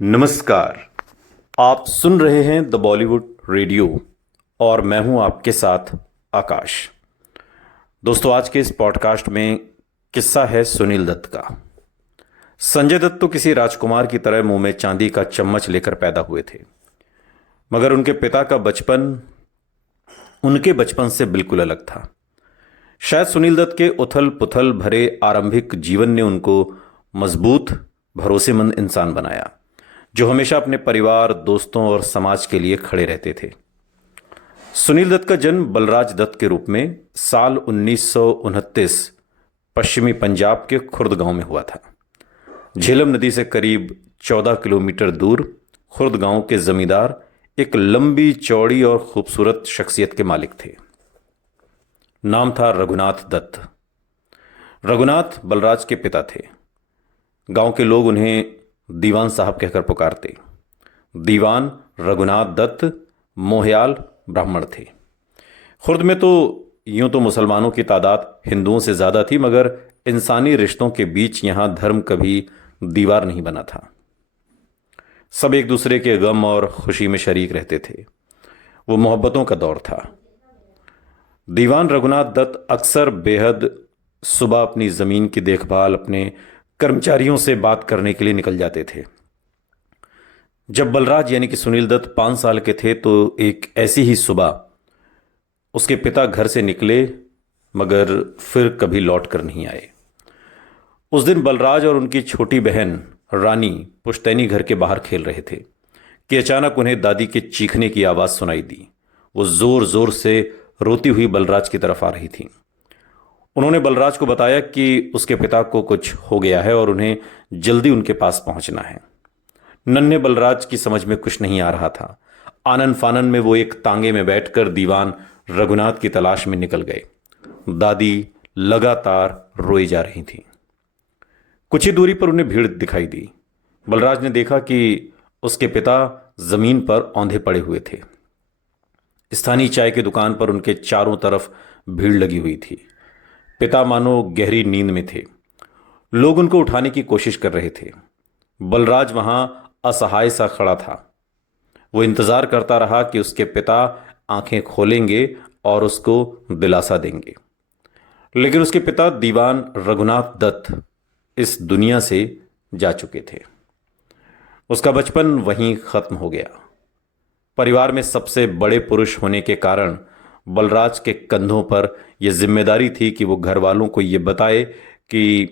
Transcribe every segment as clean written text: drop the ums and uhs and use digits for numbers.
नमस्कार। आप सुन रहे हैं द बॉलीवुड रेडियो और मैं हूं आपके साथ आकाश। दोस्तों, आज के इस पॉडकास्ट में किस्सा है सुनील दत्त का। संजय दत्त तो किसी राजकुमार की तरह मुंह में चांदी का चम्मच लेकर पैदा हुए थे, मगर उनके पिता का बचपन उनके बचपन से बिल्कुल अलग था। शायद सुनील दत्त के उथल पुथल भरे आरंभिक जीवन ने उनको मजबूत, भरोसेमंद इंसान बनाया, जो हमेशा अपने परिवार, दोस्तों और समाज के लिए खड़े रहते थे। सुनील दत्त का जन्म बलराज दत्त के रूप में साल 1929 पश्चिमी पंजाब के खुर्द गांव में हुआ था। झेलम नदी से करीब 14 किलोमीटर दूर खुर्द गांव के जमींदार एक लंबी चौड़ी और खूबसूरत शख्सियत के मालिक थे। नाम था रघुनाथ दत्त। रघुनाथ बलराज के पिता थे। गांव के लोग उन्हें दीवान साहब कहकर पुकारते। दीवान रघुनाथ दत्त मोहयाल ब्राह्मण थे। खुर्द में तो यूं तो मुसलमानों की तादाद हिंदुओं से ज्यादा थी, मगर इंसानी रिश्तों के बीच यहां धर्म कभी दीवार नहीं बना था। सब एक दूसरे के गम और खुशी में शरीक रहते थे। वो मोहब्बतों का दौर था। दीवान रघुनाथ दत्त अक्सर बेहद सुबह अपनी जमीन की देखभाल अपने कर्मचारियों से बात करने के लिए निकल जाते थे। जब बलराज यानी कि सुनील दत्त 5 साल के थे तो एक ऐसी ही सुबह उसके पिता घर से निकले, मगर फिर कभी लौट कर नहीं आए। उस दिन बलराज और उनकी छोटी बहन रानी पुश्तैनी घर के बाहर खेल रहे थे कि अचानक उन्हें दादी के चीखने की आवाज सुनाई दी। वो जोर जोर से रोती हुई बलराज की तरफ आ रही थी। उन्होंने बलराज को बताया कि उसके पिता को कुछ हो गया है और उन्हें जल्दी उनके पास पहुंचना है। नन्हे बलराज की समझ में कुछ नहीं आ रहा था। आनन फानन में वो एक तांगे में बैठकर दीवान रघुनाथ की तलाश में निकल गए। दादी लगातार रोई जा रही थी। कुछ ही दूरी पर उन्हें भीड़ दिखाई दी। बलराज ने देखा कि उसके पिता जमीन पर औंधे पड़े हुए थे। स्थानीय चाय की दुकान पर उनके चारों तरफ भीड़ लगी हुई थी। पिता मानो गहरी नींद में थे। लोग उनको उठाने की कोशिश कर रहे थे। बलराज वहां असहाय सा खड़ा था। वो इंतजार करता रहा कि उसके पिता आंखें खोलेंगे और उसको दिलासा देंगे, लेकिन उसके पिता दीवान रघुनाथ दत्त इस दुनिया से जा चुके थे। उसका बचपन वहीं खत्म हो गया। परिवार में सबसे बड़े पुरुष होने के कारण बलराज के कंधों पर यह जिम्मेदारी थी कि वो घर वालों को यह बताए कि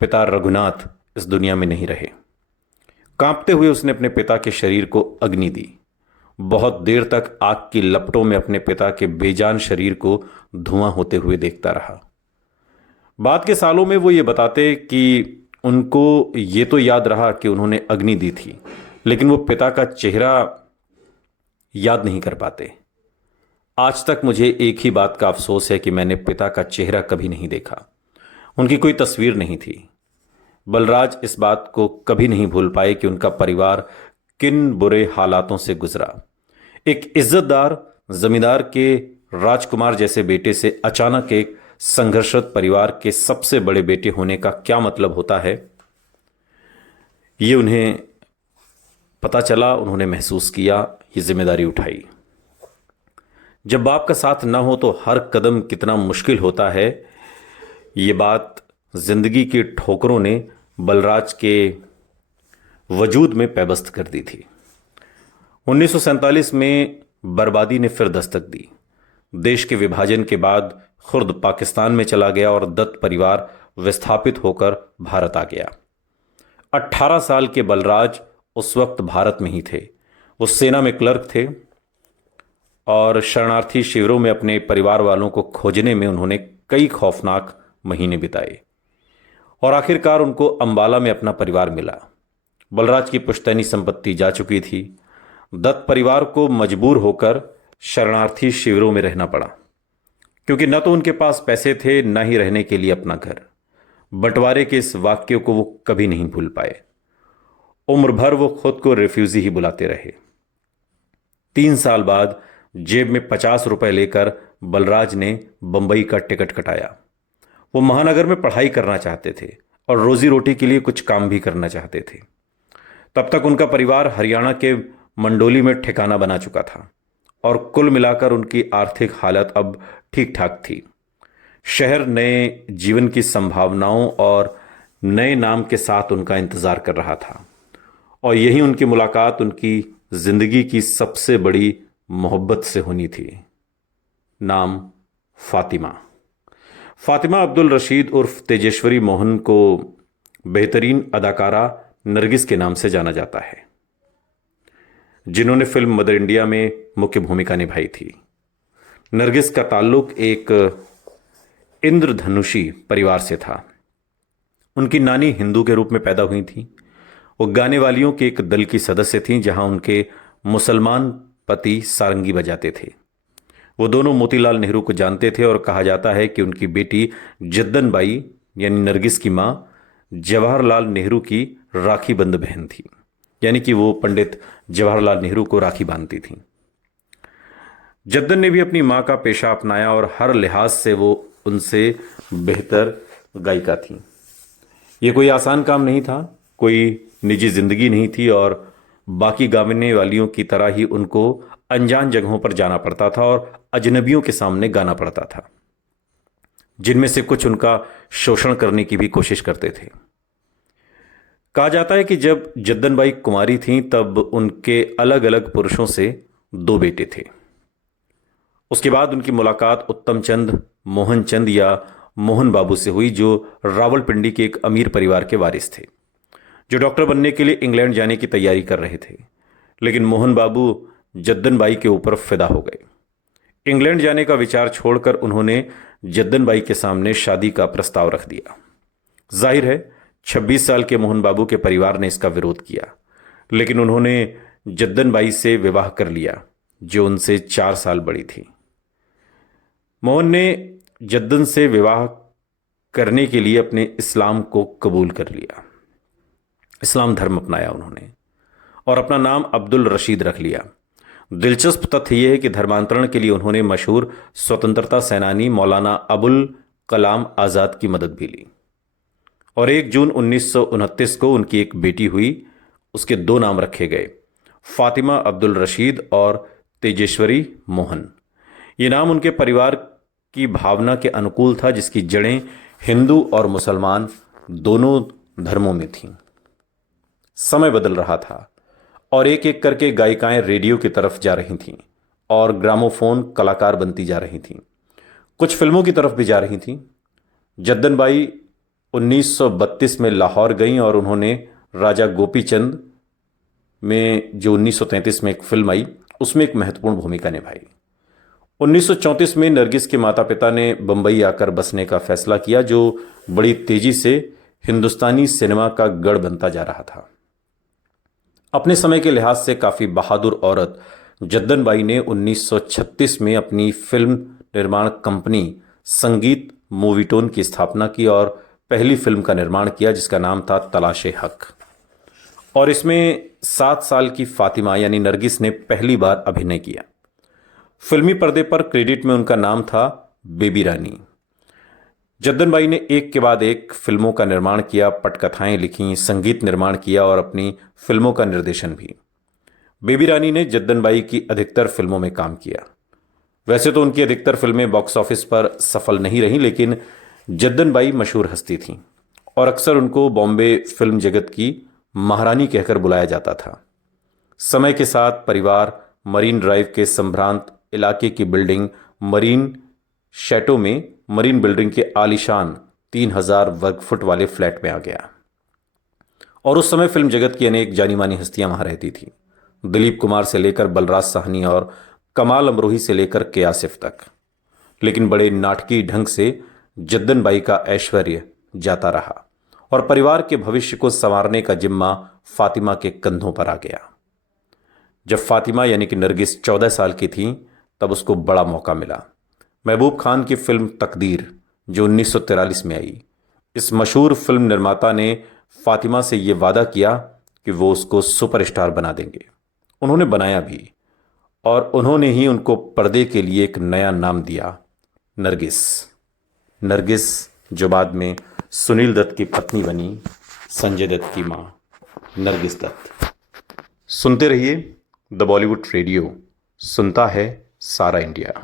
पिता रघुनाथ इस दुनिया में नहीं रहे। कांपते हुए उसने अपने पिता के शरीर को अग्नि दी। बहुत देर तक आग की लपटों में अपने पिता के बेजान शरीर को धुआं होते हुए देखता रहा। बाद के सालों में वो ये बताते कि उनको ये तो याद रहा कि उन्होंने अग्नि दी थी, लेकिन वो पिता का चेहरा याद नहीं कर पाते। आज तक मुझे एक ही बात का अफसोस है कि मैंने पिता का चेहरा कभी नहीं देखा। उनकी कोई तस्वीर नहीं थी। बलराज इस बात को कभी नहीं भूल पाए कि उनका परिवार किन बुरे हालातों से गुजरा। एक इज्जतदार जमींदार के राजकुमार जैसे बेटे से अचानक एक संघर्षरत परिवार के सबसे बड़े बेटे होने का क्या मतलब होता है, ये उन्हें पता चला। उन्होंने महसूस किया, ये जिम्मेदारी उठाई। जब बाप का साथ ना हो तो हर कदम कितना मुश्किल होता है, ये बात जिंदगी की ठोकरों ने बलराज के वजूद में पैबस्त कर दी थी। 1947 में बर्बादी ने फिर दस्तक दी। देश के विभाजन के बाद खुर्द पाकिस्तान में चला गया और दत्त परिवार विस्थापित होकर भारत आ गया। 18 साल के बलराज उस वक्त भारत में ही थे। वो सेना में क्लर्क थे और शरणार्थी शिविरों में अपने परिवार वालों को खोजने में उन्होंने कई खौफनाक महीने बिताए और आखिरकार उनको अंबाला में अपना परिवार मिला। बलराज की पुश्तैनी संपत्ति जा चुकी थी। दत्त परिवार को मजबूर होकर शरणार्थी शिविरों में रहना पड़ा, क्योंकि न तो उनके पास पैसे थे, न ही रहने के लिए अपना घर। बंटवारे के इस वाक्य को वो कभी नहीं भूल पाए। उम्र भर वो खुद को रिफ्यूजी ही बुलाते रहे। 3 साल बाद जेब में 50 रुपए लेकर बलराज ने बंबई का टिकट कटाया। वो महानगर में पढ़ाई करना चाहते थे और रोजी रोटी के लिए कुछ काम भी करना चाहते थे। तब तक उनका परिवार हरियाणा के मंडोली में ठिकाना बना चुका था और कुल मिलाकर उनकी आर्थिक हालत अब ठीक ठाक थी। शहर नए जीवन की संभावनाओं और नए नाम के साथ उनका इंतजार कर रहा था और यही उनकी मुलाकात उनकी जिंदगी की सबसे बड़ी मोहब्बत से होनी थी। नाम फातिमा। फातिमा अब्दुल रशीद उर्फ तेजेश्वरी मोहन को बेहतरीन अदाकारा नरगिस के नाम से जाना जाता है, जिन्होंने फिल्म मदर इंडिया में मुख्य भूमिका निभाई थी। नरगिस का ताल्लुक एक इंद्रधनुषी परिवार से था। उनकी नानी हिंदू के रूप में पैदा हुई थी। वो गाने वालियों के एक दल की सदस्य थीं, जहां उनके मुसलमान पति सारंगी बजाते थे। वो दोनों मोतीलाल नेहरू को जानते थे और कहा जाता है कि उनकी बेटी जद्दन बाई यानी नरगिस की मां जवाहरलाल नेहरू की राखी बंद बहन थी, यानी कि वो पंडित जवाहरलाल नेहरू को राखी बांधती थी। जद्दन ने भी अपनी मां का पेशा अपनाया और हर लिहाज से वो उनसे बेहतर गायिका थी। ये कोई आसान काम नहीं था, कोई निजी जिंदगी नहीं थी और बाकी गाने वालियों की तरह ही उनको अनजान जगहों पर जाना पड़ता था और अजनबियों के सामने गाना पड़ता था, जिनमें से कुछ उनका शोषण करने की भी कोशिश करते थे। कहा जाता है कि जब जद्दन बाई कुंवारी थीं तब उनके अलग अलग पुरुषों से 2 बेटे थे। उसके बाद उनकी मुलाकात उत्तम चंद मोहन चंद या मोहन बाबू से हुई, जो रावलपिंडी के एक अमीर परिवार के वारिस थे, जो डॉक्टर बनने के लिए इंग्लैंड जाने की तैयारी कर रहे थे। लेकिन मोहन बाबू जद्दन बाई के ऊपर फिदा हो गए। इंग्लैंड जाने का विचार छोड़कर उन्होंने जद्दन बाई के सामने शादी का प्रस्ताव रख दिया। जाहिर है 26 साल के मोहन बाबू के परिवार ने इसका विरोध किया, लेकिन उन्होंने जद्दन बाई से विवाह कर लिया, जो उनसे 4 साल बड़ी थी। मोहन ने जद्दन से विवाह करने के लिए अपने इस्लाम को कबूल कर लिया, इस्लाम धर्म अपनाया उन्होंने और अपना अब्दुल अब्दुल रशीद रख लिया। दिलचस्प तथ्य यह है कि धर्मांतरण के लिए उन्होंने मशहूर स्वतंत्रता सेनानी मौलाना अबुल कलाम आज़ाद की मदद भी ली और 1 जून 1929 को उनकी एक बेटी हुई। उसके 2 नाम रखे गए, फातिमा अब्दुल रशीद और तेजेश्वरी मोहन। ये नाम उनके परिवार की भावना के अनुकूल था, जिसकी जड़ें हिंदू और मुसलमान दोनों धर्मों में थीं। समय बदल रहा था और एक एक करके गायिकाएं रेडियो की तरफ जा रही थीं और ग्रामोफोन कलाकार बनती जा रही थीं। कुछ फिल्मों की तरफ भी जा रही थीं। जद्दन बाई 1932 में लाहौर गईं और उन्होंने राजा गोपीचंद में, जो 1933 में एक फिल्म आई, उसमें एक महत्वपूर्ण भूमिका निभाई। 1934 में नरगिस के माता पिता ने बंबई आकर बसने का फैसला किया, जो बड़ी तेजी से हिंदुस्तानी सिनेमा का गढ़ बनता जा रहा था। अपने समय के लिहाज से काफ़ी बहादुर औरत जद्दन बाई ने 1936 में अपनी फिल्म निर्माण कंपनी संगीत मूवीटोन की स्थापना की और पहली फिल्म का निर्माण किया, जिसका नाम था तलाशे हक। और इसमें 7 साल की फातिमा यानी नरगिस ने पहली बार अभिनय किया। फिल्मी पर्दे पर क्रेडिट में उनका नाम था बेबी रानी। जद्दन बाई ने एक के बाद एक फिल्मों का निर्माण किया, पटकथाएं लिखीं, संगीत निर्माण किया और अपनी फिल्मों का निर्देशन भी। बेबी रानी ने जद्दन बाई की अधिकतर फिल्मों में काम किया। वैसे तो उनकी अधिकतर फिल्में बॉक्स ऑफिस पर सफल नहीं रहीं, लेकिन जद्दन बाई मशहूर हस्ती थीं और अक्सर उनको बॉम्बे फिल्म जगत की महारानी कहकर बुलाया जाता था। समय के साथ परिवार मरीन ड्राइव के संभ्रांत इलाके की बिल्डिंग मरीन शैटो में मरीन बिल्डिंग के आलीशान 3000 वर्ग फुट वाले फ्लैट में आ गया और उस समय फिल्म जगत की अनेक जानी मानी हस्तियां वहां रहती थीं। दिलीप कुमार से लेकर बलराज साहनी और कमाल अमरोही से लेकर के आसिफ तक। लेकिन बड़े नाटकीय ढंग से जद्दन बाई का ऐश्वर्य जाता रहा और परिवार के भविष्य को संवारने का जिम्मा फातिमा के कंधों पर आ गया। जब फातिमा यानी कि नरगिस 14 साल की थी, तब उसको बड़ा मौका मिला। महबूब खान की फिल्म तकदीर, जो 1943 में आई, इस मशहूर फिल्म निर्माता ने फातिमा से यह वादा किया कि वो उसको सुपरस्टार बना देंगे। उन्होंने बनाया भी और उन्होंने ही उनको पर्दे के लिए एक नया नाम दिया, नरगिस। नरगिस जो बाद में सुनील दत्त की पत्नी बनी, संजय दत्त की मां। नरगिस दत्त। सुनते रहिए द बॉलीवुड रेडियो, सुनता है सारा इंडिया।